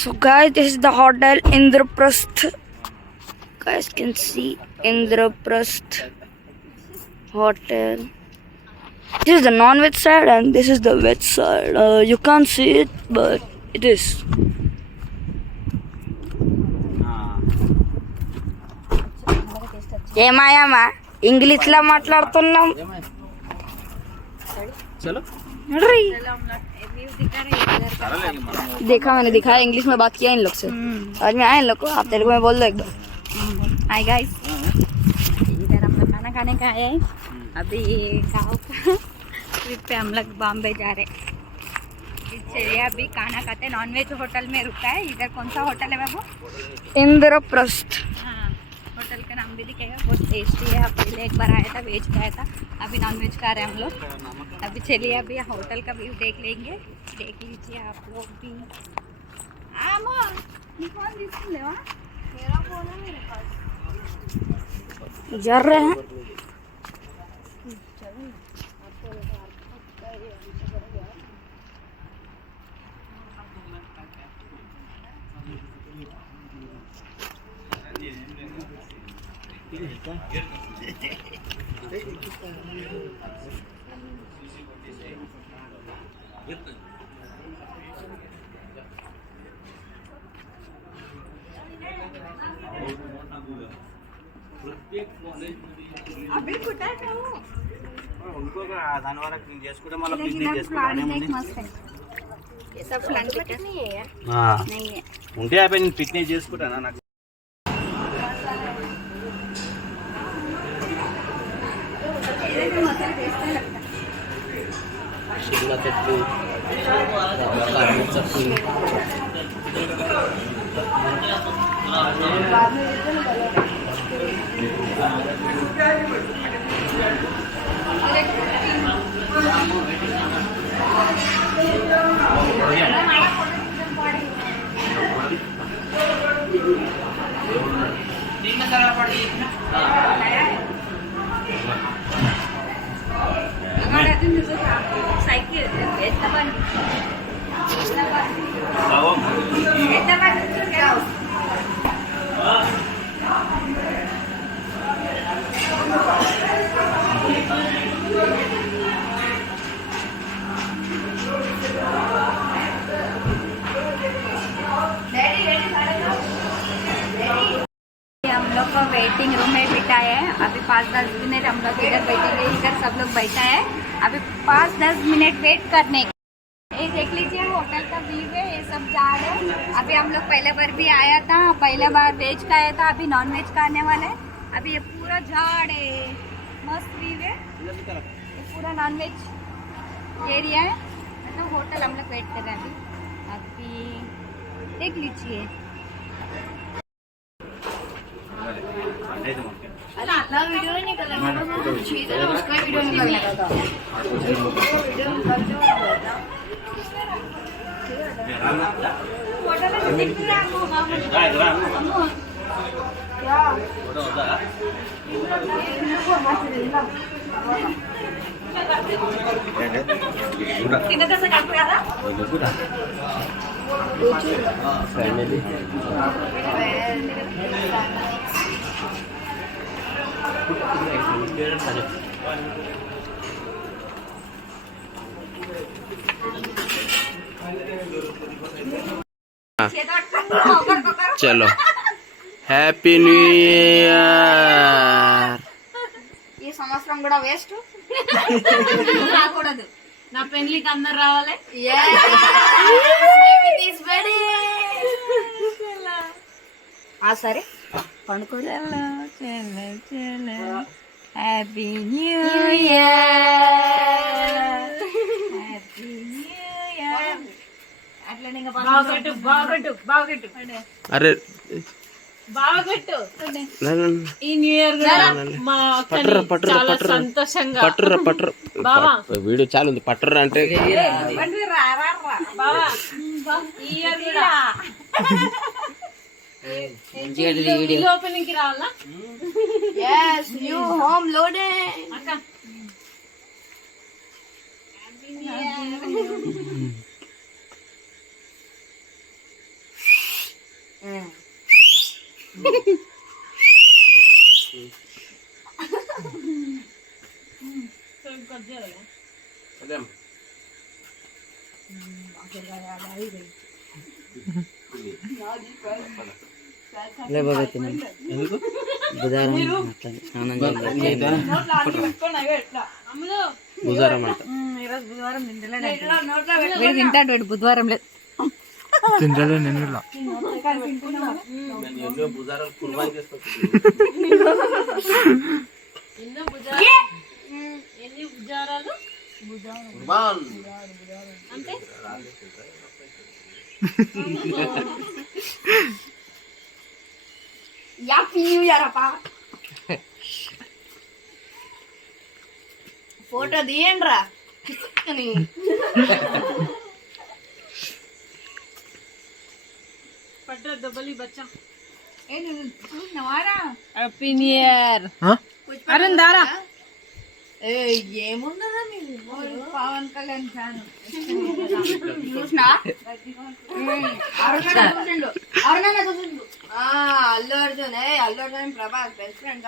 So guys, this is the hotel Indraprasth. Guys can see Indraprasth hotel. This is the non-veg side and this is the veg side. You can't see it, but it is. ఏమాయమ్మా ఇంగ్లీష్లో మాట్లాడుతున్నాం. देखा मैंने दिखाया English में बात किया इन लोग से. आज मैं आया इन लोग को, आप तेलुगु में बोल दो एकदम. हाय गाइस, इधर हम लोग खाना खाने का आए हैं. अभी गाँव का ट्रिप पे हम लोग बॉम्बे जा रहे. चलिए अभी खाना खाते. नॉनवेज होटल में रुका है. इधर कौन सा होटल है बाबू? इंद्रप्रस्थ. हाँ, होटल का नाम भी दिखेगा. बहुत टेस्टी है. पहले एक बार आया था, वेज का आया था. अभी नॉनवेज खा रहे हैं हम लोग. अभी चलिए अभी होटल का व्यू देख लेंगे. देख लीजिए आप लोग भी. जा रहे हैं. अभी कुठे आहे तो? उनको धनवारा చేసుకుంటే మళ్ళీ लेकिन బిజినెస్ इधर చేసుకుంటానే प्लान देख मस्त है. ये सब प्लान नहीं है यार. नहीं है. ఉంటే అయిపోయి నేను ఫిట్నెస్ చేసుకుంటానా నాకు शिमला चटनी चटनी साइकिल हम लोग को वेटिंग रूम में बिठाया है. अभी 5-10 मिनट हम लोग इधर बैठेंगे. इधर सब लोग बैठा है. अभी 5-10 मिनट वेट करने. ये देख लीजिए होटल का व्यू है. ये सब झाड़ है. अभी हम लोग पहले बार भी आया था. पहले बार वेज का आया था. अभी नॉन वेज का आने वाला है. अभी ये पूरा झाड़ है. मस्त व्यू है. ये पूरा नॉन वेज एरिया है. मतलब होटल हम लोग वेट कर रहे हैं अभी देख लीजिए. वीडियो नहीं कर रहा उसका वीडियो नहीं करना कितना कैसे काम कर रहा फैमिली चलो హ్యాపీ న్యూ ఇయర్. ఈ సంవత్సరం కూడా వేస్ట్. రాకూడదు. నా పెళ్లికి అందరు రావాలి. సరే పండుకోలే. Happy new year. Happy new year. అట్లనే ఇంకా బాగొట్టు. అరే బాగొట్టు. ఈ న్యూ ఇయర్ మా చాలా సంతోషంగా పట్టుర్రా వీడియో చాలా ఉంది. పట్టుర్రా అంటే బావా ఈ ఇయర్ కూడా ఓపెనింగ్ కి రావాలా? yes new home loading అక్క అదేం ఎందుకు బుధవారం అంట వీడు తింటాడు వీడు బుధవారం లేదు బుధవారం కుర్బానీ చేస్తాను ఎన్ని బుజారాలు అంటే హ్యాపీ న్యూ ఇయర్ అప్ప ఫోటో తీయండి రా పట్ట దబ్బలి బచ్చా చూసినవారా హ్యాపీ న్యూ ఇయర్ అరుణ్ దారా ఏమున్నదా మీరు పవన్ కళ్యాణ్ ఫ్యాన్ చూసినా అరుణ చూసిండు అల్లు అర్జున్ అల్లు అర్జున్ ప్రభాస్ బెస్ట్ ఫ్రెండ్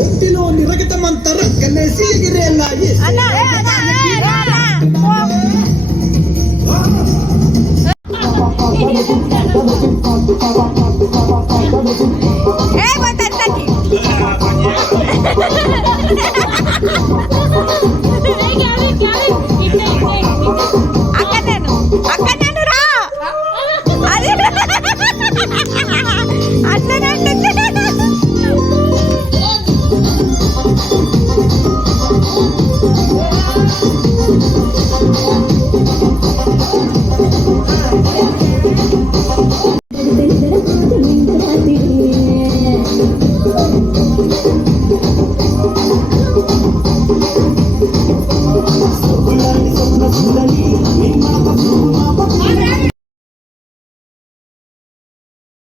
ఒట్టిలో నిరగతమంత రక్కలేసి ఎగిరేలా అన్న